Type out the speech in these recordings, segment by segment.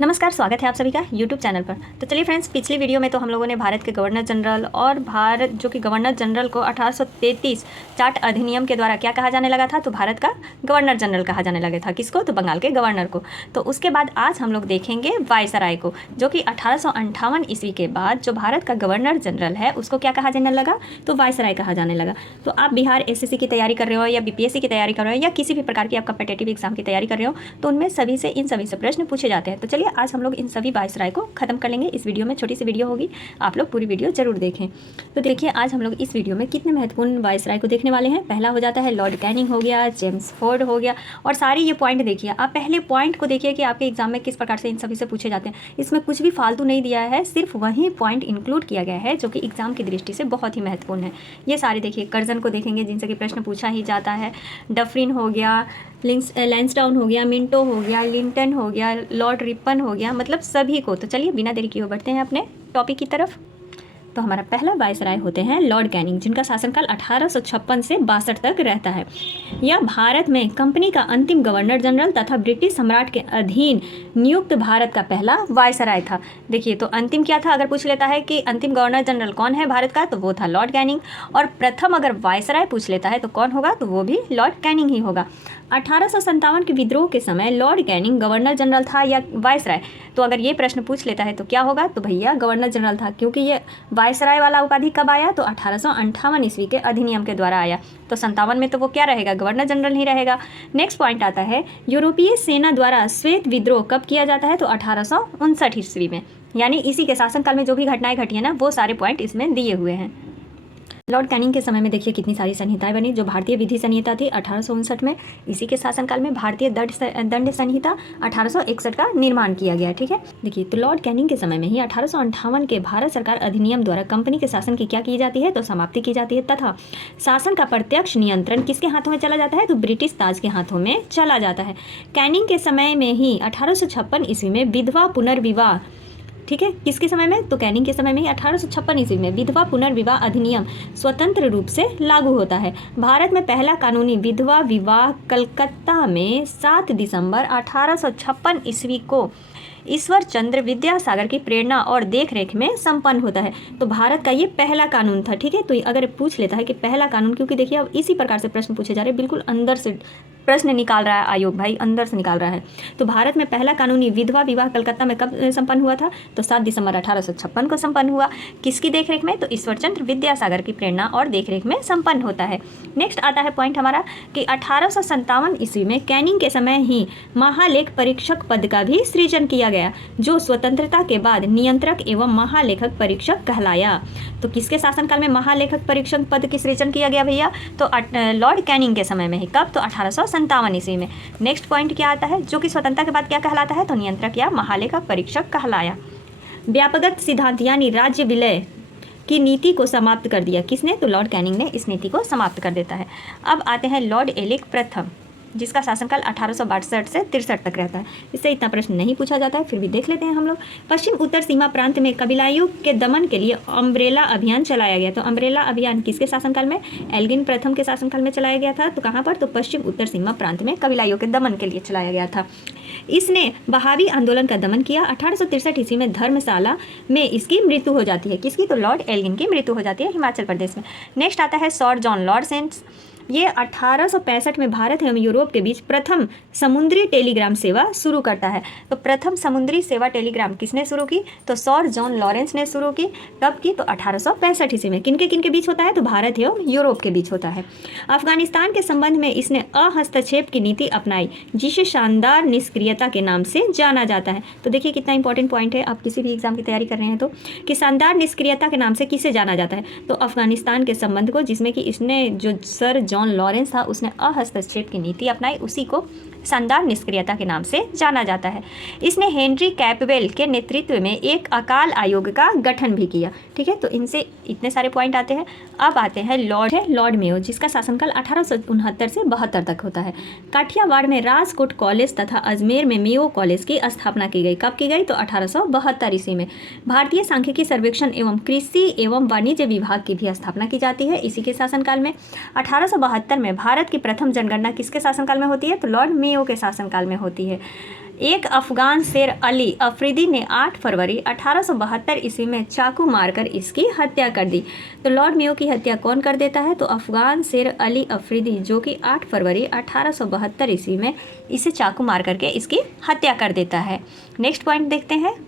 नमस्कार, स्वागत है आप सभी का यूट्यूब चैनल पर। तो चलिए फ्रेंड्स, पिछली वीडियो में तो हम लोगों ने भारत के गवर्नर जनरल और भारत जो कि गवर्नर जनरल को 1833 चार्ट अधिनियम के द्वारा क्या कहा जाने लगा था, तो भारत का गवर्नर जनरल कहा जाने लगा था। किसको? तो बंगाल के गवर्नर को। तो उसके बाद आज हम लोग देखेंगे वायसराय को, जो कि 1858 ईस्वी के बाद जो भारत का गवर्नर जनरल है उसको क्या कहा जाने लगा, तो वायसराय कहा जाने लगा। तो आप बिहार एसएससी की तैयारी कर रहे हो या बीपीएससी की तैयारी कर रहे हो या किसी भी प्रकार की आप कॉम्पिटिटिव एग्जाम की तैयारी कर रहे हो, तो उनमें सभी से इन सभी से प्रश्न पूछे जाते हैं। तो चलिए आज हम लोग इन सभी वायसराय को खत्म कर लेंगे। इस वीडियो में छोटी सी वीडियो होगी, आप लोग पूरी वीडियो जरूर देखें। तो देखिए आज हम लोग इस वीडियो में कितने महत्वपूर्ण वायसराय को देखने वाले हैं। पहला हो जाता है लॉर्ड कैनिंग हो गया, जेम्स फोर्ड हो गया, और सारे ये पॉइंट देखिए। आप पहले पॉइंट को देखिए कि आपके एग्जाम में किस प्रकार से इन सभी से पूछे जाते हैं। इसमें कुछ भी फालतू नहीं दिया है, सिर्फ वही पॉइंट इंक्लूड किया गया है जो कि एग्जाम की दृष्टि से बहुत ही महत्वपूर्ण है। ये सारे देखिए, कर्जन को देखेंगे जिनसे कि प्रश्न पूछा ही जाता है, डफरिन हो गया, लैंसडाउन हो गया, मिंटो हो गया, लिंटन हो गया, लॉर्ड रिपन हो गया, मतलब सभी को। तो चलिए बिना देरी किए बढ़ते हैं अपने टॉपिक की तरफ। तो हमारा पहला वायसराय होते हैं लॉर्ड कैनिंग, जिनका शासनकाल 1856 से 62 तक रहता है। यह भारत में कंपनी का अंतिम गवर्नर जनरल तथा ब्रिटिश सम्राट के अधीन नियुक्त भारत का पहला वायसराय था। देखिए, तो अंतिम क्या था, अगर पूछ लेता है कि अंतिम गवर्नर जनरल कौन है भारत का, तो वो था लॉर्ड कैनिंग। और प्रथम अगर वायसराय पूछ लेता है तो कौन होगा, तो वो भी लॉर्ड कैनिंग ही होगा। 1857 के विद्रोह के समय लॉर्ड कैनिंग गवर्नर जनरल था या वायसराय, तो अगर ये प्रश्न पूछ लेता है तो क्या होगा, तो भैया गवर्नर जनरल था, क्योंकि ये वायसराय वाला उपाधि कब आया, तो 1858 ईस्वी के अधिनियम के द्वारा आया। तो 57 में तो वो क्या रहेगा, गवर्नर जनरल ही रहेगा। नेक्स्ट पॉइंट आता है यूरोपीय सेना द्वारा श्वेत विद्रोह कब किया जाता है, तो 1859 ईस्वी में। यानी इसी के शासनकाल में जो भी घटनाएं घटी है ना, वो सारे पॉइंट इसमें दिए हुए हैं। लॉर्ड कैनिंग के समय में देखिए कितनी सारी संहिताएं बनी। जो भारतीय विधि संहिता थी 1859 में, इसी के शासनकाल में भारतीय दंड संहिता 1861 का निर्माण किया गया। ठीक है, देखिए तो लॉर्ड कैनिंग के समय में ही 1858 के भारत सरकार अधिनियम द्वारा कंपनी के शासन की क्या की जाती है, तो समाप्ति की जाती है, तथा शासन का प्रत्यक्ष नियंत्रण किसके हाथों में चला जाता है, तो ब्रिटिश ताज के हाथों में चला जाता है। कैनिंग के समय में ही 1856 ईस्वी में विधवा पुनर्विवाह, ठीक है, किसके समय में, तो कैनिंग के समय में ही 1856 ईस्वी में विधवा पुनर्विवाह अधिनियम स्वतंत्र रूप से लागू होता है। भारत में पहला कानूनी विधवा विवाह कलकत्ता में 7 दिसंबर 1856 ईस्वी को ईश्वर चंद्र विद्यासागर की प्रेरणा और देखरेख में संपन्न होता है। तो भारत का ये पहला कानून था। ठीक है, तो अगर पूछ लेता है कि पहला कानून, क्योंकि देखिए अब इसी प्रकार से प्रश्न पूछे जा रहे हैं, बिल्कुल अंदर से प्रश्न निकाल रहा है आयोग भाई, अंदर से निकाल रहा है। तो भारत में पहला कानूनी विधवा विवाह कलकत्ता में कब संपन्न हुआ था, तो 7 दिसंबर 1856 को संपन्न हुआ। किसकी देखरेख में, तो ईश्वरचंद्र विद्यासागर की प्रेरणा और देखरेख में संपन्न होता है। नेक्स्ट आता है पॉइंट हमारा कि 1857 ईस्वी में कैनिंग के समय ही महालेख परीक्षक पद का भी सृजन किया गया, जो स्वतंत्रता के बाद नियंत्रक एवं महालेखक परीक्षक कहलाया। तो किसके शासनकाल में महालेखक परीक्षक पद की सृजन किया गया भैया, तो लॉर्ड कैनिंग के समय में ही। कब, तो 1857 ईस्वी में। नेक्स्ट पॉइंट क्या आता है, जो कि स्वतंत्रता के बाद क्या कहलाता है, तो नियंत्रक या महालेखक परीक्षक कहलाया। व्यापकगत सिद्धांत यानी राज्य विलय की नीति को समाप्त कर दिया, किसने, तो लॉर्ड कैनिंग ने इस नीति को समाप्त कर देता है। अब आते हैं लॉर्ड एलिक प्रथम, जिसका शासनकाल 1862 से 63 तक रहता है। इससे इतना प्रश्न नहीं पूछा जाता है, फिर भी देख लेते हैं हम लोग। पश्चिम उत्तर सीमा प्रांत में कबीलाइयों के दमन के लिए अम्ब्रेला अभियान चलाया गया। तो अम्ब्रेला अभियान किसके शासनकाल में, एल्गिन प्रथम के शासनकाल में चलाया गया था। तो कहाँ पर, तो पश्चिम उत्तर सीमा प्रांत में कबीलाइयों के दमन के लिए चलाया गया था। इसने बहावी आंदोलन का दमन किया। 1863 ईस्वी में धर्मशाला में इसकी मृत्यु हो जाती है। किसकी, तो लॉर्ड एल्गिन की मृत्यु हो जाती है हिमाचल प्रदेश में। नेक्स्ट आता है सर जॉन लॉरेंस। ये 1865 में भारत एवं यूरोप के बीच प्रथम समुद्री टेलीग्राम सेवा शुरू करता है। तो प्रथम समुद्री सेवा टेलीग्राम किसने शुरू की, तो सर जॉन लॉरेंस ने शुरू की। कब की, तो 1865 ईस्वी में। किनके बीच होता है, तो भारत एवं यूरोप के बीच होता है। अफगानिस्तान के संबंध में इसने अहस्तक्षेप की नीति अपनाई, जिसे शानदार निष्क्रियता के नाम से जाना जाता है। तो देखिए कितना इंपॉर्टेंट पॉइंट है, आप किसी भी एग्जाम की तैयारी कर रहे हैं तो, कि शानदार निष्क्रियता के नाम से किसे जाना जाता है, तो अफगानिस्तान के संबंध को, जिसमें कि इसने जो सर जॉन लॉरेंस था उसने अहस्तक्षेप की नीति अपनाई, उसी को शानदार निष्क्रियता के नाम से जाना जाता है। इसने हेनरी कैपबेल के नेतृत्व में एक अकाल आयोग का गठन भी किया। ठीक है, तो इनसे इतने सारे पॉइंट आते हैं। अब आते हैं लॉर्ड मेयो, जिसका शासनकाल 1869 से 72 तक होता है। काठियावाड़ में राजकोट कॉलेज तथा अजमेर में मेयो कॉलेज की स्थापना की गई। कब की गई, तो 1872 ईस्वी में। भारतीय सांख्यिकी सर्वेक्षण एवं कृषि एवं वाणिज्य विभाग की भी स्थापना की जाती है इसी के शासनकाल में। 1872 में भारत की प्रथम जनगणना किसके शासनकाल में होती है, तो लॉर्ड मेयो के शासनकाल में होती है। एक अफगान शेर अली अफरीदी ने 8 फरवरी 1872 ईस्वी में चाकू मारकर इसकी हत्या कर दी। तो लॉर्ड मेयो की हत्या कौन कर देता है? तो अफगान शेर अली अफरीदी, जो कि 8 फरवरी 1872 ईस्वी में इसे चाकू मार करके इसकी हत्या कर देता है। नेक्स्ट पॉइंट देखते हैं।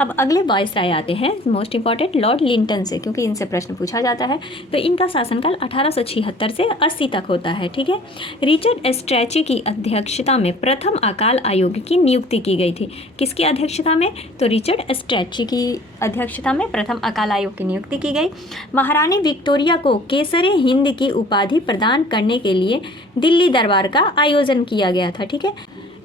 अब अगले वायसराय आते हैं मोस्ट इंपॉर्टेंट लॉर्ड लिंटन से, क्योंकि इनसे प्रश्न पूछा जाता है। तो इनका शासनकाल 1876 से 80 तक होता है। ठीक है। रिचर्ड स्ट्रैची की अध्यक्षता में प्रथम अकाल आयोग की नियुक्ति की गई थी। किसकी अध्यक्षता में? तो रिचर्ड स्ट्रैची की अध्यक्षता में प्रथम अकाल आयोग की नियुक्ति की गई। महारानी विक्टोरिया को केसरे हिंद की उपाधि प्रदान करने के लिए दिल्ली दरबार का आयोजन किया गया था। ठीक है।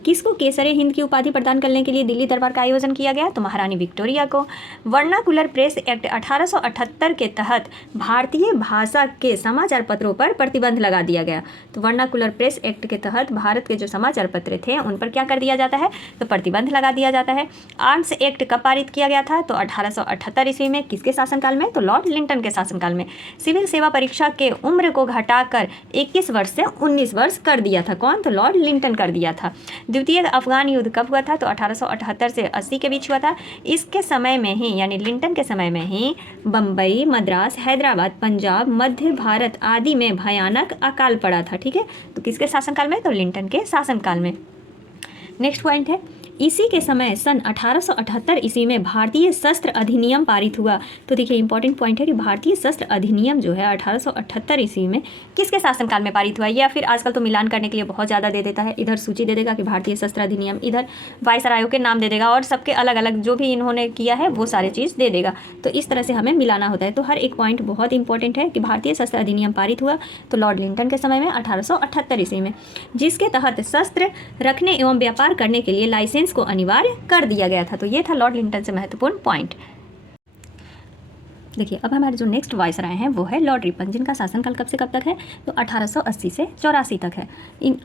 किसको केसरे हिंद की उपाधि प्रदान करने के लिए दिल्ली दरबार का आयोजन किया गया? तो महारानी विक्टोरिया को। वर्नाकुलर प्रेस एक्ट 1878 के तहत भारतीय भाषा के समाचार पत्रों पर प्रतिबंध लगा दिया गया। तो वर्नाकुलर प्रेस एक्ट के तहत भारत के जो समाचार पत्र थे उन पर क्या कर दिया जाता है? तो प्रतिबंध लगा दिया जाता है। आर्म्स एक्ट कब पारित किया गया था? तो 1878 ईस्वी में। किसके शासनकाल में? तो लॉर्ड लिंटन के शासनकाल में। सिविल सेवा परीक्षा के उम्र को घटाकर 21 वर्ष से 19 वर्ष कर दिया था। कौन? तो लॉर्ड लिंटन कर दिया था। द्वितीय अफगान युद्ध कब हुआ था? तो 1878 से 80 के बीच हुआ था। इसके समय में ही, यानी लिंटन के समय में ही, बम्बई, मद्रास, हैदराबाद, पंजाब, मध्य भारत आदि में भयानक अकाल पड़ा था। ठीक है। तो किसके शासनकाल में? तो लिंटन के शासनकाल में। नेक्स्ट पॉइंट है, इसी के समय सन 1878 ईस्वी में भारतीय शस्त्र अधिनियम पारित हुआ। तो देखिए इंपॉर्टेंट पॉइंट है कि भारतीय शस्त्र अधिनियम जो है 1878 ईस्वी में किसके शासनकाल में पारित हुआ? या फिर आजकल तो मिलान करने के लिए बहुत ज़्यादा दे देता है, इधर सूची दे देगा कि भारतीय शस्त्र अधिनियम, इधर वायसरायों के नाम दे देगा और सबके अलग अलग जो भी इन्होंने किया है वो सारी चीज़ दे देगा। तो इस तरह से हमें मिलाना होता है। तो हर एक पॉइंट बहुत इंपॉर्टेंट है कि भारतीय शस्त्र अधिनियम पारित हुआ तो लॉर्ड लिंटन के समय में 1878 ईस्वी में, जिसके तहत शस्त्र रखने एवं व्यापार करने के लिए लाइसेंस को अनिवार्य कर दिया गया था। तो ये था लॉर्ड लिंटन से महत्वपूर्ण पॉइंट। देखिए अब हमारे जो नेक्स्ट वायसराय हैं वो है लॉर्ड रिपन, जिनका शासनकाल कब से कब तक है? तो 1880 से 84 तक है।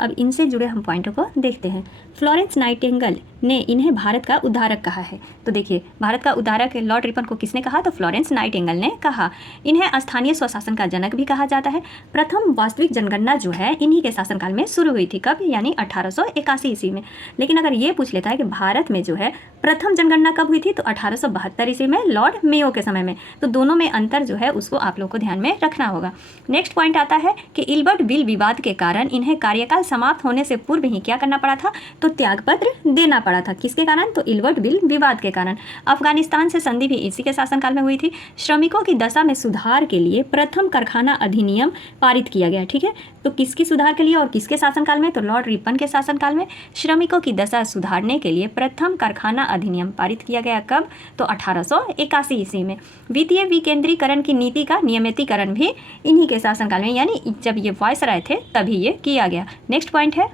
अब इनसे जुड़े हम पॉइंटों को देखते हैं। फ्लोरेंस नाइटिंगेल ने इन्हें भारत का उद्धारक कहा है। तो देखिए भारत का उद्धारक लॉर्ड रिपन को किसने कहा? तो फ्लोरेंस नाइटिंगेल ने कहा। इन्हें स्थानीय स्वशासन का जनक भी कहा जाता है। प्रथम वास्तविक जनगणना जो है इन्हीं के शासनकाल में शुरू हुई थी। कब? यानी 1881 ईस्वी में। लेकिन अगर ये पूछ लेता है कि भारत में जो है प्रथम जनगणना कब हुई थी? तो 1872 ईस्वी में लॉर्ड मेयो के समय में। तो दोनों में अंतर जो है उसको आप लोग को ध्यान में रखना होगा। नेक्स्ट पॉइंट आता है कि इल्बर्ट बिल विवाद के कारण इन्हें कार्यकाल समाप्त होने से पूर्व ही क्या करना पड़ा था? तो त्यागपत्र देना पड़ा था। किसके कारण? तो इल्बर्ट बिल विवाद के कारण। अफगानिस्तान से संधि भी इसी के शासनकाल में हुई थी। श्रमिकों की दशा में सुधार के लिए प्रथम कारखाना अधिनियम पारित किया गया। ठीक है। तो किसकी सुधार के लिए और किसके शासनकाल में? तो लॉर्ड रिपन के शासनकाल में श्रमिकों की दशा सुधारने के लिए प्रथम कारखाना अधिनियम पारित किया गया। कब? तो 1881 ईस्वी में। वित्तीय विकेंद्रीकरण की नीति का नियमितीकरण भी इन्हीं के शासनकाल में, यानी जब ये वायसराय थे तभी ये किया गया। नेक्स्ट पॉइंट है,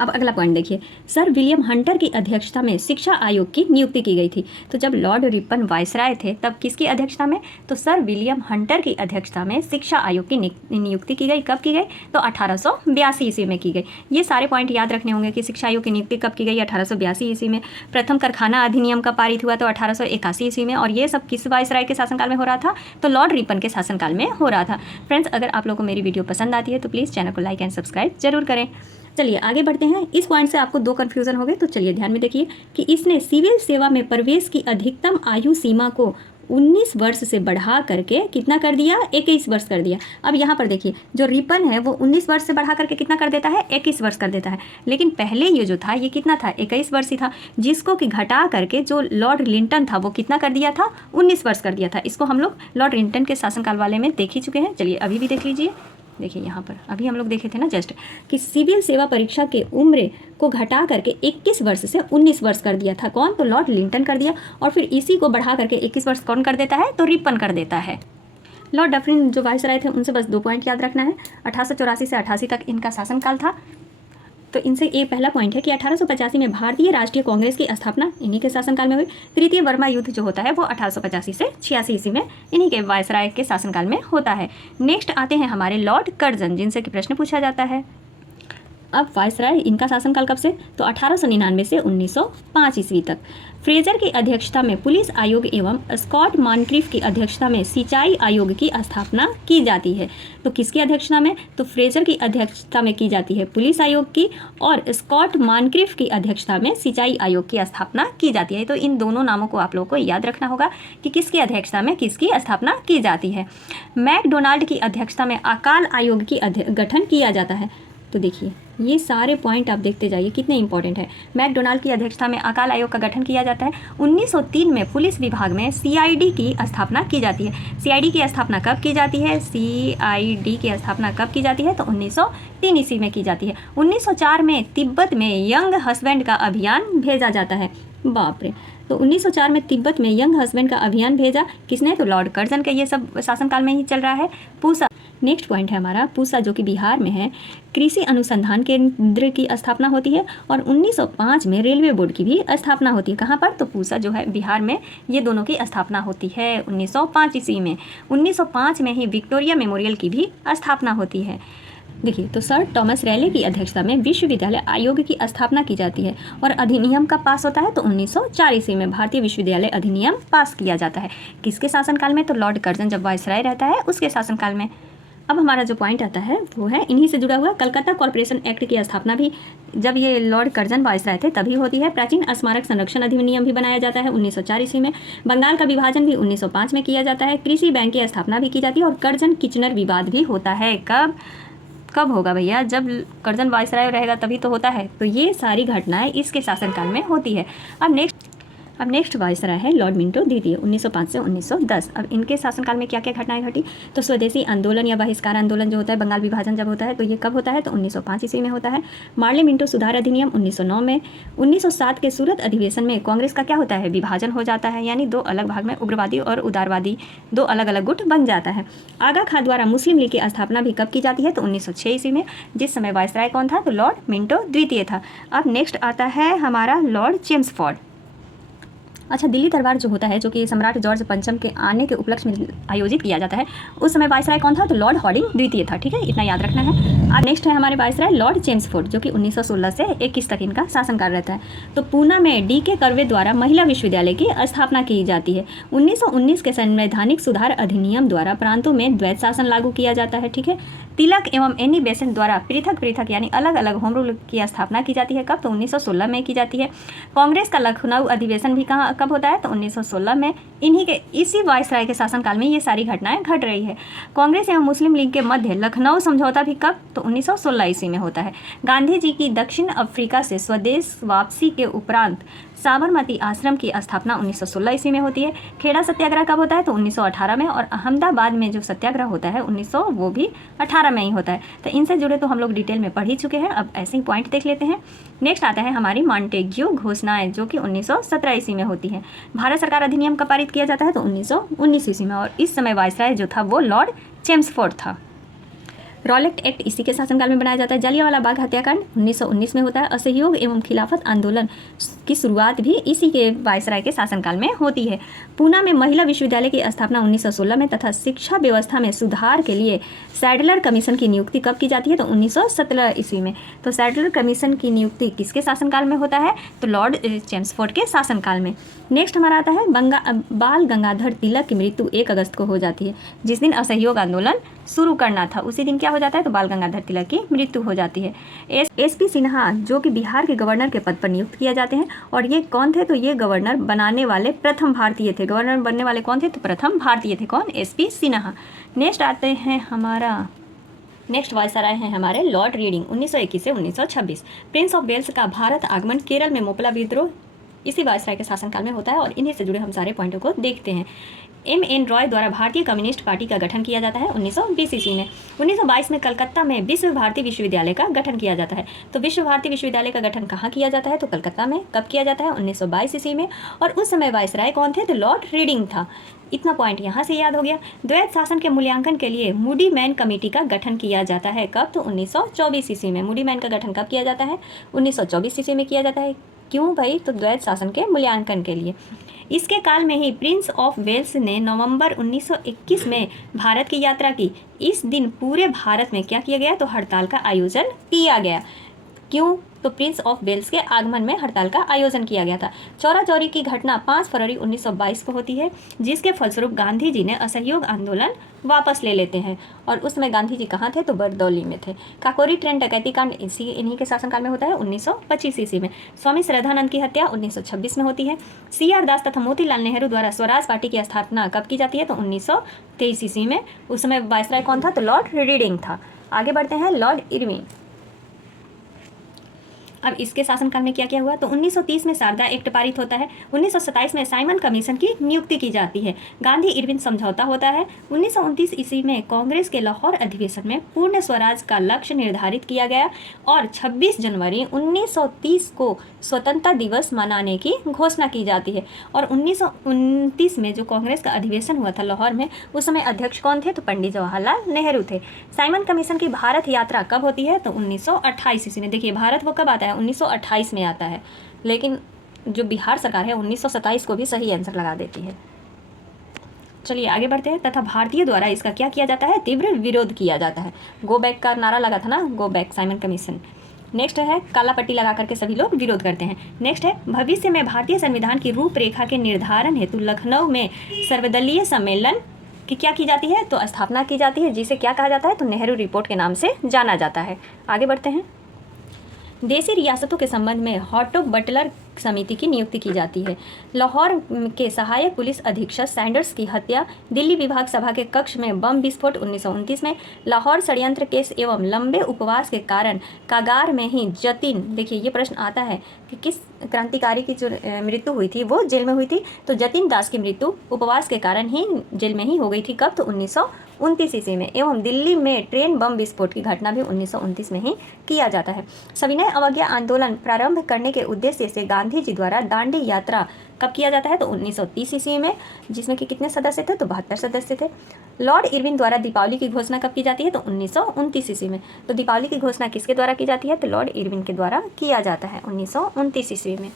अब अगला पॉइंट देखिए, सर विलियम हंटर की अध्यक्षता में शिक्षा आयोग की नियुक्ति की गई थी। तो जब लॉर्ड रिपन वायसराय थे तब किसकी अध्यक्षता में? तो सर विलियम हंटर की अध्यक्षता में शिक्षा आयोग की नियुक्ति की गई। कब की गई? तो 1882 ईस्वी में की गई। ये सारे पॉइंट याद रखने होंगे कि शिक्षा आयोग की नियुक्ति कब की गई? 1882 ईस्वी में। प्रथम कारखाना अधिनियम कब पारित हुआ? तो 1881 ईस्वी में। और ये सब किस वायसराय के शासनकाल में हो रहा था? तो लॉर्ड रिपन के शासनकाल में हो रहा था। फ्रेंड्स, अगर आप लोगों को मेरी वीडियो पसंद आती है तो प्लीज़ चैनल को लाइक एंड सब्सक्राइब जरूर करें। चलिए आगे बढ़ते हैं। इस पॉइंट से आपको दो कन्फ्यूजन हो गए, तो चलिए ध्यान में देखिए कि इसने सिविल सेवा में प्रवेश की अधिकतम आयु सीमा को 19 वर्ष से बढ़ा करके कितना कर दिया? 21 वर्ष कर दिया। अब यहाँ पर देखिए जो रिपन है वो 19 वर्ष से बढ़ा करके कितना कर देता है? 21 वर्ष कर देता है। लेकिन पहले ये जो था ये कितना था? 21 वर्ष ही था, जिसको कि घटा करके जो लॉर्ड लिंटन था वो कितना कर दिया था? 19 वर्ष कर दिया था। इसको हम लोग लॉर्ड लिंटन के शासनकाल वाले में देख ही चुके हैं। चलिए अभी भी देख लीजिए। देखिए यहाँ पर अभी हम लोग देखे थे ना जस्ट कि सिविल सेवा परीक्षा के उम्र को घटा करके 21 वर्ष से 19 वर्ष कर दिया था। कौन? तो लॉर्ड लिंटन कर दिया। और फिर इसी को बढ़ा करके 21 वर्ष कौन कर देता है? तो रिपन कर देता है। लॉर्ड डफरिन जो वायसराय थे उनसे बस 2 पॉइंट याद रखना है। 1884 से 88 तक इनका शासनकाल था। तो इनसे ये पहला पॉइंट है कि 1885 में भारतीय राष्ट्रीय कांग्रेस की स्थापना इन्हीं के शासनकाल में हुई। तृतीय बर्मा युद्ध जो होता है वो 1885 से 86 ईस्वी में इन्हीं के वायसराय के शासनकाल में होता है। नेक्स्ट आते हैं हमारे लॉर्ड कर्जन, जिनसे कि प्रश्न पूछा जाता है। अब वायसराय इनका शासनकाल कब से, तो 1899 से 1905 ईस्वी तक। फ्रेजर की अध्यक्षता में पुलिस आयोग एवं स्कॉट मॉनक्रिफ की अध्यक्षता में सिंचाई आयोग की स्थापना की जाती है। तो किसकी अध्यक्षता में, तो फ्रेजर की अध्यक्षता में की जाती है पुलिस आयोग की, और स्कॉट मॉनक्रिफ की अध्यक्षता में सिंचाई आयोग की स्थापना की जाती है। तो इन दोनों नामों को आप लोगों को याद रखना होगा कि किसकी अध्यक्षता में किसकी स्थापना की जाती है। मैकडोनाल्ड की अध्यक्षता में अकाल आयोग की गठन किया जाता है। तो देखिए ये सारे पॉइंट आप देखते जाइए कितने इंपॉर्टेंट है। मैकडोनाल्ड की अध्यक्षता में अकाल आयोग का गठन किया जाता है। 1903 में पुलिस विभाग में सीआईडी की स्थापना की जाती है। सीआईडी की स्थापना कब की जाती है, सीआईडी की स्थापना कब की जाती है, तो 1903 ईस्वी में की जाती है। 1904 में तिब्बत में यंग हस्बैंड का अभियान भेजा जाता है। बाप रे, तो 1904 में तिब्बत में यंग हस्बैंड का अभियान भेजा किसने, तो लॉर्ड कर्जन का ये सब शासनकाल में ही चल रहा है। पूसा नेक्स्ट पॉइंट है हमारा पूसा, जो कि बिहार में है। कृषि अनुसंधान केंद्र की स्थापना होती है और 1905 में रेलवे बोर्ड की भी स्थापना होती है। कहाँ पर, तो पूसा जो है बिहार में, ये दोनों की स्थापना होती है 1905 ईस्वी में। 1905 में ही विक्टोरिया मेमोरियल की भी स्थापना होती है। देखिए, तो सर थॉमस रैले की अध्यक्षता में विश्वविद्यालय आयोग की स्थापना की जाती है और अधिनियम का पास होता है, तो 1904 ईस्वी में भारतीय विश्वविद्यालय अधिनियम पास किया जाता है। किसके शासनकाल में, तो लॉर्ड कर्जन जब वायसराय रहता है उसके शासनकाल में। अब हमारा जो पॉइंट आता है वो है इन्हीं से जुड़ा हुआ कलकत्ता कॉर्पोरेशन एक्ट की स्थापना भी जब ये लॉर्ड कर्जन वायसराय थे तभी होती है। प्राचीन स्मारक संरक्षण अधिनियम भी बनाया जाता है 1904 ईस्वी में। बंगाल का विभाजन भी 1905 में किया जाता है। कृषि बैंक की स्थापना भी की जाती है और कर्जन किचनर विवाद भी होता है। कब होगा भैया, जब कर्जन वायसराय रहेगा तभी तो होता है। तो ये सारी घटनाएं इसके शासनकाल में होती है। अब नेक्स्ट वायसराय है लॉर्ड मिंटो द्वितीय 1905 से 1910। अब इनके शासनकाल में क्या क्या घटनाएं घटी, तो स्वदेशी आंदोलन या बहिष्कार आंदोलन जो होता है, बंगाल विभाजन जब होता है तो ये कब होता है, तो 1905 ईस्वी में होता है। मार्ले मिंटो सुधार अधिनियम 1909 में। 1907 के सूरत अधिवेशन में कांग्रेस का क्या होता है, विभाजन हो जाता है, यानी दो अलग भाग में उग्रवादी और उदारवादी दो अलग अलग गुट बन जाता है। आगा खां द्वारा मुस्लिम लीग की स्थापना भी कब की जाती है, तो 1906 ईस्वी में, जिस समय वायसराय कौन था, तो लॉर्ड मिंटो द्वितीय था। अब नेक्स्ट आता है हमारा लॉर्ड चेम्सफोर्ड। अच्छा, दिल्ली दरबार जो होता है, जो कि सम्राट जॉर्ज पंचम के आने के उपलक्ष्य में आयोजित किया जाता है, उस समय वायसराय कौन था, तो लॉर्ड हॉर्डिंग द्वितीय था। ठीक है, इतना याद रखना है। अब नेक्स्ट है हमारे वायसराय लॉर्ड चेम्सफोर्ड, जो कि 1916 से 21 तक इनका शासनकाल रहता है। तो पूना में D.K. कर्वे द्वारा महिला विश्वविद्यालय की स्थापना की जाती है। 1919 के संवैधानिक सुधार अधिनियम द्वारा प्रांतों में द्वैत शासन लागू किया जाता है। ठीक है, तिलक एवं एनी बेसेंट द्वारा पृथक यानी अलग अलग होम रूल की स्थापना की जाती है। कब, तो 1916 में की जाती है। कांग्रेस का लखनऊ अधिवेशन भी कब होता है, तो 1916 में। इन्हीं के इसी वायसराय के शासनकाल में ये सारी घटनाएं घट रही है। कांग्रेस एवं मुस्लिम लीग के मध्य लखनऊ समझौता भी कब, तो 1916 ईस्वी में होता है। गांधी जी की दक्षिण अफ्रीका से स्वदेश वापसी के उपरांत साबरमती आश्रम की स्थापना 1916 ईस्वी में होती है। खेड़ा सत्याग्रह कब होता है, तो 1918 में। और अहमदाबाद में जो सत्याग्रह होता है 1900, वो भी 18 में ही होता है। तो इनसे जुड़े तो हम लोग डिटेल में पढ़ ही चुके हैं, अब ऐसे ही पॉइंट देख लेते हैं। नेक्स्ट आता है हमारी मॉन्टेग्यू घोषणाएं, जो कि 1917 ईस्वी में होती है। भारत सरकार अधिनियम का पारित किया जाता है, तो 1919 ईस्वी में। और इस समय वायसराय जो था वो लॉर्ड चेम्सफोर्ड था। रॉलेट एक्ट इसी के शासनकाल में बनाया जाता है। जलियांवाला बाग हत्याकांड 1919 में होता है। असहयोग एवं खिलाफत आंदोलन की शुरुआत भी इसी के वायसराय के शासनकाल में होती है। पूना में महिला विश्वविद्यालय की स्थापना 1916 में तथा शिक्षा व्यवस्था में सुधार के लिए सैडलर कमीशन की नियुक्ति कब की जाती है, तो 1917 ईस्वी में। तो सैडलर कमीशन की नियुक्ति किसके शासनकाल में होता है, तो लॉर्ड चेम्सफोर्ड के शासनकाल में। नेक्स्ट हमारा आता है बाल गंगाधर तिलक की मृत्यु 1 अगस्त को हो जाती है। जिस दिन असहयोग आंदोलन शुरू करना था उसी दिन क्या हो जाता है, तो बाल गंगाधर तिलक की मृत्यु हो जाती है। SP सिन्हा जो कि बिहार के गवर्नर के पद पर नियुक्त किए जाते हैं, और ये कौन थे, तो ये गवर्नर बनाने वाले प्रथम भारतीय थे। गवर्नर बनने वाले कौन थे, तो प्रथम भारतीय थे। कौन, SP सिन्हा। नेक्स्ट आते हैं हमारा नेक्स्ट वायसराय हैं हमारे लॉर्ड रीडिंग 1921 से 1926। प्रिंस ऑफ वेल्स का भारत आगमन, केरल में मोपला विद्रोह इसी वायसराय के शासनकाल में होता है। और इन्हीं से जुड़े हम सारे पॉइंटों को देखते हैं। M.N. रॉय द्वारा भारतीय कम्युनिस्ट पार्टी का गठन किया जाता है 1920 ईस्वी में। 1922 में कलकत्ता में विश्व भारती विश्वविद्यालय का गठन किया जाता है। तो विश्व भारती विश्वविद्यालय का गठन कहाँ किया जाता है, तो कलकत्ता में। कब किया जाता है, 1922 ईस्वी में। और उस समय वायसराय कौन थे, तो लॉर्ड रीडिंग था। इतना पॉइंट यहाँ से याद हो गया। द्वैत शासन के मूल्यांकन के लिए मूडी मैन कमेटी का गठन किया जाता है। कब, तो 1924 ईस्वी में। मूडी मैन का गठन कब किया जाता है, 1924 ईस्वी में किया जाता है। क्यों भाई, तो द्वैत शासन के मूल्यांकन के लिए। इसके काल में ही प्रिंस ऑफ वेल्स ने नवंबर 1921 में भारत की यात्रा की। इस दिन पूरे भारत में क्या किया गया, तो हड़ताल का आयोजन किया गया। क्यों? तो प्रिंस ऑफ वेल्स के आगमन में हड़ताल का आयोजन किया गया था। चौरा चौरी की घटना 5 फरवरी 1922 को होती है, जिसके फलस्वरूप गांधी जी ने असहयोग आंदोलन वापस ले लेते हैं। और उस समय गांधी जी कहाँ थे? तो बरदौली में थे। काकोरी ट्रेन डकैती कांड इन्हीं के शासनकाल में होता है 1925 ईस्वी में। स्वामी श्रद्धानंद की हत्या 1926 में होती है। CR दास तथा मोतीलाल नेहरू द्वारा स्वराज पार्टी की स्थापना कब की जाती है? तो 1923 ईस्वी में। उस समय वायसराय कौन था? तो लॉर्ड रीडिंग था। आगे बढ़ते हैं, लॉर्ड इरविन। अब इसके शासनकाल में क्या क्या हुआ? तो 1930 में शारदा एक्ट पारित होता है। 1927 में साइमन कमीशन की नियुक्ति की जाती है। गांधी इरविन समझौता होता है। 1929 ईस्वी में कांग्रेस के लाहौर अधिवेशन में पूर्ण स्वराज का लक्ष्य निर्धारित किया गया और 26 जनवरी 1930 को स्वतंत्रता दिवस मनाने की घोषणा की जाती है। और 1929 में जो कांग्रेस का अधिवेशन हुआ था लाहौर में, उस समय अध्यक्ष कौन थे? तो पंडित जवाहरलाल नेहरू थे। साइमन कमीशन की भारत यात्रा कब होती है? तो 1928 ईस्वी में। देखिए, भारत वो कब आता है? 1928 में आता है, लेकिन जो बिहार सरकार है 1927 को भी सही आंसर लगा देती है। चलिए आगे बढ़ते हैं। तथा भारतीय द्वारा इसका क्या किया जाता है? तीव्र विरोध किया जाता है। गो बैक का नारा लगा था ना, go back Simon commission. Next है, काला पट्टी लगा करके सभी लोग विरोध करते हैं। नेक्स्ट है, भविष्य में भारतीय संविधान की रूपरेखा के निर्धारण हेतु लखनऊ में सर्वदलीय सम्मेलन की क्या की जाती है? तो स्थापना की जाती है, जिसे क्या कहा जाता है? तो नेहरू रिपोर्ट के नाम से जाना जाता है। आगे बढ़ते हैं। देशी रियासतों के संबंध में हॉटो बटलर समिति की नियुक्ति की जाती है। लाहौर के सहायक पुलिस अधीक्षक सैंडर्स की हत्या, दिल्ली विभाग सभा के कक्ष में बम विस्फोट 1929 में, लाहौर षड्यंत्र केस एवं लंबे उपवास के कारण कागार में ही जतिन। देखिए, ये प्रश्न आता है कि किस क्रांतिकारी की जो मृत्यु हुई थी वो जेल में हुई थी? तो जतिन दास की मृत्यु उपवास के कारण ही जेल में ही हो गई थी। कब? तो 1929 ईस्वी में। एवं दिल्ली में ट्रेन बम विस्फोट की घटना भी 1929 में ही किया जाता है। सविनय अवज्ञा आंदोलन प्रारंभ करने के उद्देश्य से गांधी जी द्वारा दांडी यात्रा कब किया जाता है? तो 1930 ईस्वी में, जिसमें कि कितने सदस्य थे? तो 72 सदस्य थे। लॉर्ड इरविन द्वारा दीपावली की घोषणा कब की जाती है? तो 1929 ईस्वी में। तो दीपावली की घोषणा किसके द्वारा की जाती है? तो लॉर्ड इरविन के द्वारा किया जाता है 1929 ईस्वी में।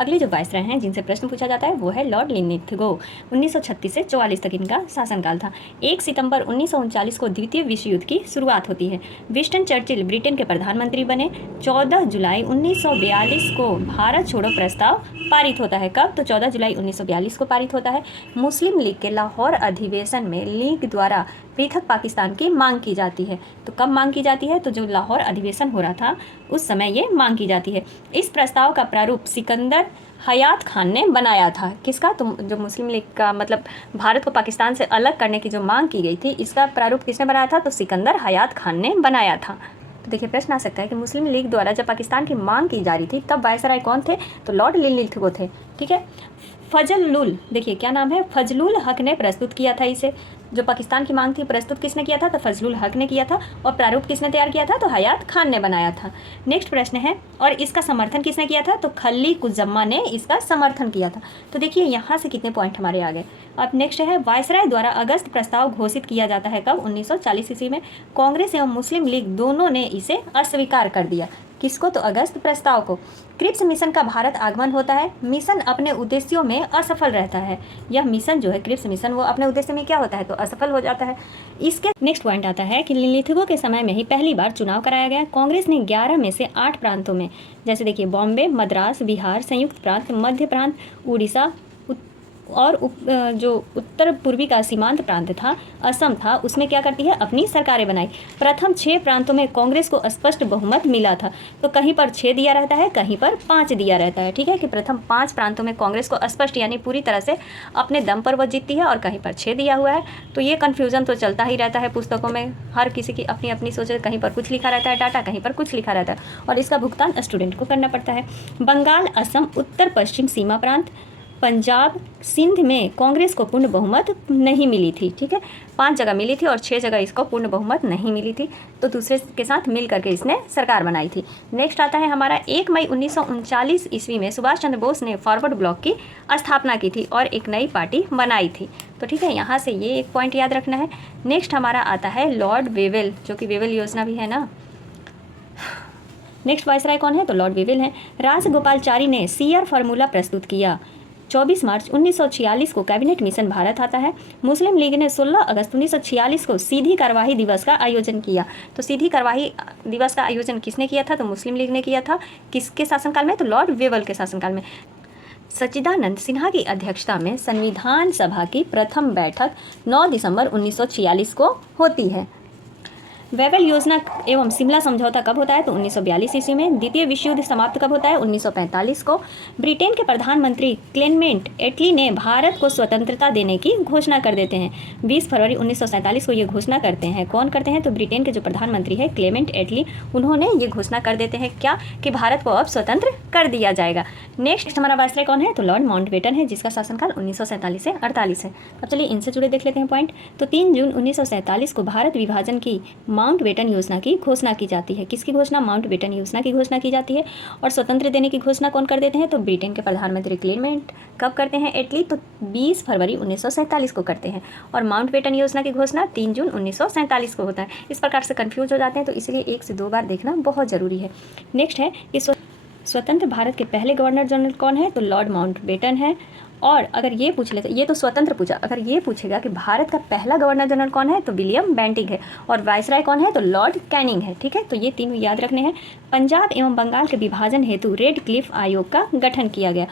अगले जो वायसराय हैं जिनसे प्रश्न पूछा जाता है वो है लॉर्ड लिन्लिथगो। 1936 से 44 तक इनका शासनकाल था। 1 सितंबर 1939 को द्वितीय विश्व युद्ध की शुरुआत होती है। विंस्टन चर्चिल ब्रिटेन के प्रधानमंत्री बने। 14 जुलाई 1942 को भारत छोड़ो प्रस्ताव पारित होता है। कब? तो 14 जुलाई 1942 को पारित होता है। मुस्लिम लीग के लाहौर अधिवेशन में लीग द्वारा पृथक पाकिस्तान की मांग की जाती है। तो कब मांग की जाती है? तो जो लाहौर अधिवेशन हो रहा था उस समय ये मांग की जाती है। इस प्रस्ताव का प्रारूप सिकंदर हयात खान ने बनाया था। किसका? तो जो मुस्लिम लीग का, मतलब भारत को पाकिस्तान से अलग करने की जो मांग की गई थी, इसका प्रारूप किसने बनाया था? तो सिकंदर हयात खान ने बनाया था। तो देखिए, प्रश्न आ सकता है कि मुस्लिम लीग द्वारा जब पाकिस्तान की मांग की जा रही थी तब वायसराय कौन थे? तो लॉर्ड लिन्लिथगो थे। ठीक है। फजलुल, देखिए क्या नाम है? फजलुल हक ने प्रस्तुत किया था इसे। जो पाकिस्तान की मांग थी प्रस्तुत किसने किया था? तो फजलुल हक ने किया था। और प्रारूप किसने तैयार किया था? तो हयात खान ने बनाया था। नेक्स्ट प्रश्न है, और इसका समर्थन किसने किया था? तो खली कुज्जम्मा ने इसका समर्थन किया था। तो देखिए यहाँ से कितने पॉइंट हमारे आ गए। अब नेक्स्ट है, वायसराय द्वारा अगस्त प्रस्ताव घोषित किया जाता है। कब? 1940 ईस्वी में। कांग्रेस एवं मुस्लिम लीग दोनों ने इसे अस्वीकार कर दिया। किसको? तो अगस्त प्रस्ताव को। क्रिप्स मिशन का भारत आगमन होता है। मिशन अपने उद्देश्यों में असफल रहता है। यह मिशन जो है क्रिप्स मिशन, वो अपने उद्देश्य में क्या होता है? तो असफल हो जाता है। इसके नेक्स्ट पॉइंट आता है कि लिन्लिथगो के समय में ही पहली बार चुनाव कराया गया। कांग्रेस ने 11 में से 8 प्रांतों में, जैसे देखिए बॉम्बे, मद्रास, बिहार, संयुक्त प्रांत, मध्य प्रांत, उड़ीसा और जो उत्तर पूर्वी का सीमांत प्रांत था, असम था, उसमें क्या करती है? अपनी सरकारें बनाई। प्रथम 6 प्रांतों में कांग्रेस को स्पष्ट बहुमत मिला था। तो कहीं पर 6 दिया रहता है, कहीं पर 5 दिया रहता है। ठीक है, कि प्रथम 5 प्रांतों में कांग्रेस को स्पष्ट यानी पूरी तरह से अपने दम पर वो जीतती है, और कहीं पर 6 दिया हुआ है। तो ये कन्फ्यूज़न तो चलता ही रहता है पुस्तकों में। हर किसी की अपनी अपनी सोच है, कहीं पर कुछ लिखा रहता है डाटा, कहीं पर कुछ लिखा रहता है, और इसका भुगतान स्टूडेंट को करना पड़ता है। बंगाल, असम, उत्तर पश्चिम सीमा प्रांत, पंजाब, सिंध में कांग्रेस को पूर्ण बहुमत नहीं मिली थी। ठीक है, 5 जगह मिली थी और 6 जगह इसको पूर्ण बहुमत नहीं मिली थी। तो दूसरे के साथ मिल करके इसने सरकार बनाई थी। नेक्स्ट आता है हमारा 1 मई 1939 ईस्वी में सुभाष चंद्र बोस ने फॉरवर्ड ब्लॉक की स्थापना की थी और एक नई पार्टी बनाई थी। तो ठीक है, यहाँ से ये एक पॉइंट याद रखना है। नेक्स्ट हमारा आता है लॉर्ड वेवेल, जो कि वेवेल योजना भी है ना। नेक्स्ट वायसराय कौन है? तो लॉर्ड वेवेल हैं। राजगोपालचारी ने सीआर फार्मूला प्रस्तुत किया। 24 मार्च 1946 को कैबिनेट मिशन भारत आता है। मुस्लिम लीग ने 16 अगस्त 1946 को सीधी कार्यवाही दिवस का आयोजन किया। तो सीधी कार्यवाही दिवस का आयोजन किसने किया था? तो मुस्लिम लीग ने किया था। किसके शासनकाल में? तो लॉर्ड वेवल के शासनकाल में। सच्चिदानंद सिन्हा की अध्यक्षता में संविधान सभा की प्रथम बैठक 9 दिसंबर 1946 को होती है। वेवल योजना एवं शिमला समझौता कब होता है? तो 1942 ईस्वी में। द्वितीय विश्व युद्ध समाप्त कब होता है? 1945 को। ब्रिटेन के प्रधानमंत्री क्लेमेंट एटली ने भारत को स्वतंत्रता देने की घोषणा कर देते हैं। 20 फरवरी 1947 को ये घोषणा करते हैं। कौन करते हैं? तो ब्रिटेन के जो प्रधानमंत्री है क्लेमेंट एटली, उन्होंने ये घोषणा कर देते हैं क्या? कि भारत को अब स्वतंत्र कर दिया जाएगा। नेक्स्ट हमारा वायसराय कौन है? तो लॉर्ड माउंटबेटन है, जिसका शासनकाल 1947 से 48 है। अब चलिए इनसे जुड़े देख लेते हैं पॉइंट। तो 3 जून 1947 को भारत विभाजन की माउंटबेटन योजना की घोषणा की जाती है। किसकी घोषणा? माउंटबेटन योजना की घोषणा की जाती है। और स्वतंत्र देने की घोषणा कौन कर देते हैं? तो ब्रिटेन के प्रधानमंत्री क्लेमेंट। कब करते हैं? एटली। तो 20 फरवरी 1947 को करते हैं। और माउंटबेटन योजना की घोषणा 3 जून 1947 को होता है। इस प्रकार से कंफ्यूज हो जाते हैं, तो इसलिए 1 से 2 बार देखना बहुत ज़रूरी है। नेक्स्ट है कि स्वतंत्र भारत के पहले गवर्नर जनरल कौन है? तो लॉर्ड माउंटबेटन है। और अगर ये पूछ लेते, ये तो स्वतंत्र पूछा, अगर ये पूछेगा कि भारत का पहला गवर्नर जनरल कौन है? तो विलियम बेंटिंक है। और वायसराय कौन है? तो लॉर्ड कैनिंग है। ठीक है, तो ये तीनों याद रखने हैं। पंजाब एवं बंगाल के विभाजन हेतु रेड क्लिफ आयोग का गठन किया गया।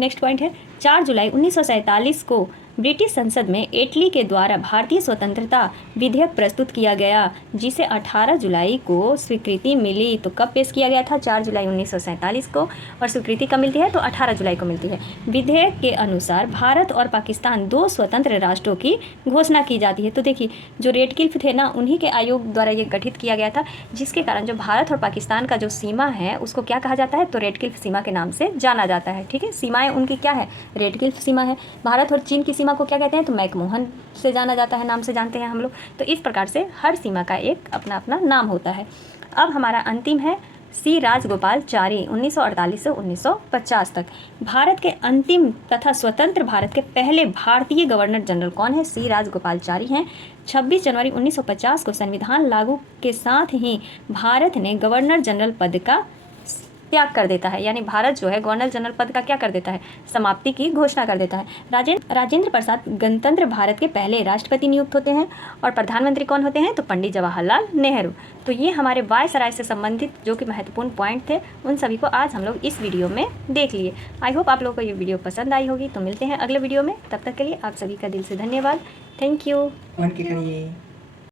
नेक्स्ट पॉइंट है 4 जुलाई 1947 को ब्रिटिश संसद में एटली के द्वारा भारतीय स्वतंत्रता विधेयक प्रस्तुत किया गया, जिसे 18 जुलाई को स्वीकृति मिली। तो कब पेश किया गया था? 4 जुलाई 1947 को। और स्वीकृति कब मिलती है? तो 18 जुलाई को मिलती है। विधेयक के अनुसार भारत और पाकिस्तान 2 स्वतंत्र राष्ट्रों की घोषणा की जाती है। तो देखिए, जो रेड क्लिफ थे ना, उन्हीं के आयोग द्वारा ये गठित किया गया था, जिसके कारण जो भारत और पाकिस्तान का जो सीमा है उसको क्या कहा जाता है? तो रेड क्लिफ सीमा के नाम से जाना जाता है। ठीक है, सीमाएँ उनकी क्या है? रेड क्लिफ सीमा है। भारत और चीन की सीमा को क्या कहते हैं? तो मैकमोहन से जाना जाता है, नाम से जानते हैं हम लोग। तो इस प्रकार से हर सीमा का एक अपना अपना नाम होता है। अब हमारा अंतिम है सी राजगोपालाचारी 1948 से 1950 तक। भारत के अंतिम तथा स्वतंत्र भारत के पहले भारतीय गवर्नर जनरल कौन है? सी राजगोपालाचारी हैं। 26 जनवरी 1950 को संविधान लागू के साथ ही भारत ने गवर्नर जनरल पद का त्याग कर देता है। यानी भारत जो है गवर्नर जनरल पद का क्या कर देता है? समाप्ति की घोषणा कर देता है। राजेंद्र प्रसाद गणतंत्र भारत के पहले राष्ट्रपति नियुक्त होते हैं। और प्रधानमंत्री कौन होते हैं? तो पंडित जवाहरलाल नेहरू। तो ये हमारे वायसराय से संबंधित जो कि महत्वपूर्ण पॉइंट थे, उन सभी को आज हम लोग इस वीडियो में देख लिए। आई होप आप लोगों को ये वीडियो पसंद आई होगी। तो मिलते हैं अगले वीडियो में, तब तक के लिए आप सभी का दिल से धन्यवाद। Thank you.